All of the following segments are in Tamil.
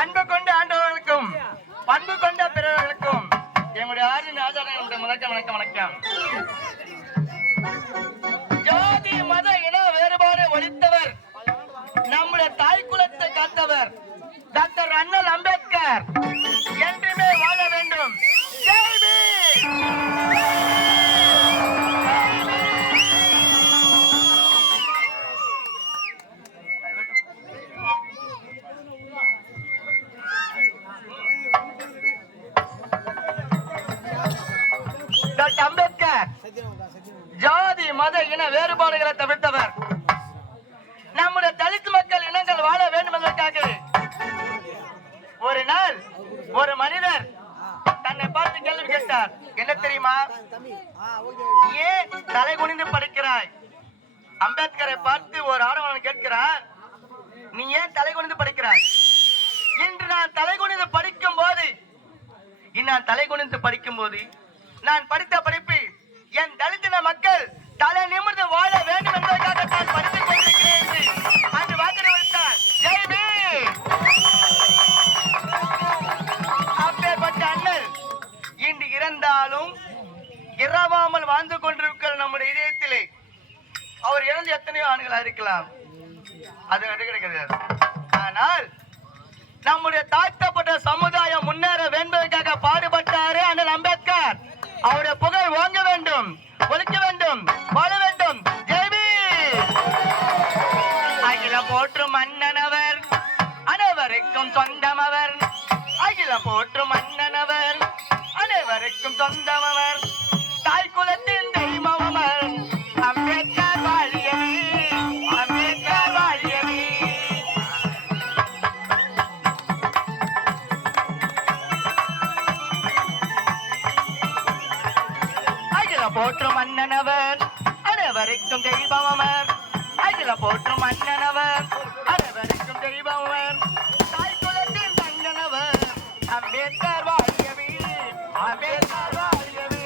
அன்பு கொண்ட ஆண்டவர்களுக்கும் பண்பு கொண்ட பிறர்களுக்கும் எங்களுடைய ஆறின் ஆதாரம் வணக்கம் வணக்கம் வணக்கம். ஜாதி மத இன வேறுபாடு ஒழித்தவர், நம்முடைய தாய் குலத்தை காத்தவர் டாக்டர் அண்ணல் அம்பேத்கர் என்றுமே வாழ வேண்டும். ஜெய் பீம். டாக்டர் அம்பேத்கர் ஜாதி மத இன வேறுபாடுகளை தவிர்த்தவர், நம்முடைய தலித் மக்கள் இனங்கள் வாழ வேண்டும் என்பதற்காக ஒரு நாள் ஒரு மனிதர் தன்னை பார்த்து கேள்வி கேட்டார். என்ன தெரியுமா? ஏன் தலை குனிந்து படிக்கிறாய்? அம்பேத்கரை பார்த்து ஒரு ஆடவன் கேட்கிறார், நீ ஏன் தலை குனிந்து படிக்கிறாய்? இன்று நான் தலை குனிந்து படிக்கும் போது நான் படித்த படிப்பு என் தலித்தின மக்கள் தலை நிமிர்ந்து வாழ வேண்டும் என்பதற்காக நான் படித்துக் கொண்டிருக்கிறேன் என்று அன்று வாக்களித்தார். ஜெய் பீம். அப்பேற்பட்ட அண்ணல் இன்று இறந்தாலும் இறவாமல் வாழ்ந்து கொண்டிருக்கிற நம்முடைய இதயத்திலே அவர் இறந்து எத்தனையோ ஆண்டுகளாக இருக்கலாம், அது கிடைக்கிறது. ஆனால் நம்முடைய தாழ்த்தப்பட்ட சமுதாயம் முன்னேற வேண்டுவதற்காக பாடுபட்டாரு அண்ணல் அம்பேத்கர். அவருடைய புகழ் ஓங்க வேண்டும், ஒழிக்க வேண்டும், வாழ வேண்டும். ஜெய் பீம். அகிலம் போற்றும் மன்னனவர், அனைவருக்கும் சொந்தமவர். அகிலம் போற்றும் மன்னனவர், அனைவருக்கும் சொந்தமவர். தாய் குலத்தின் தெய்வம் அவர். அம்பேத்கர் வாழியவே, அம்பேத்கர் வாழியவே. போற்றும் மன்னனவர், அனைவருக்கும் தெய்வமவர். அகில போற்றும் மன்னனவர், அனைவருக்கும் தெய்வமவர். தாய் குலத்தின் தங்கனவர். அம்பேத்கர் வாழியவே, அம்பேத்கர் வாழியவே.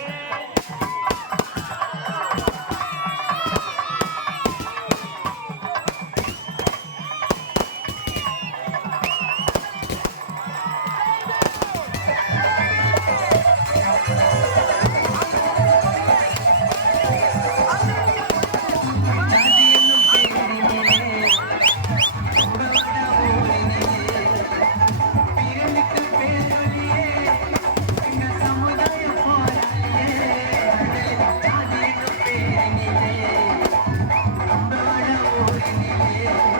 Yeah.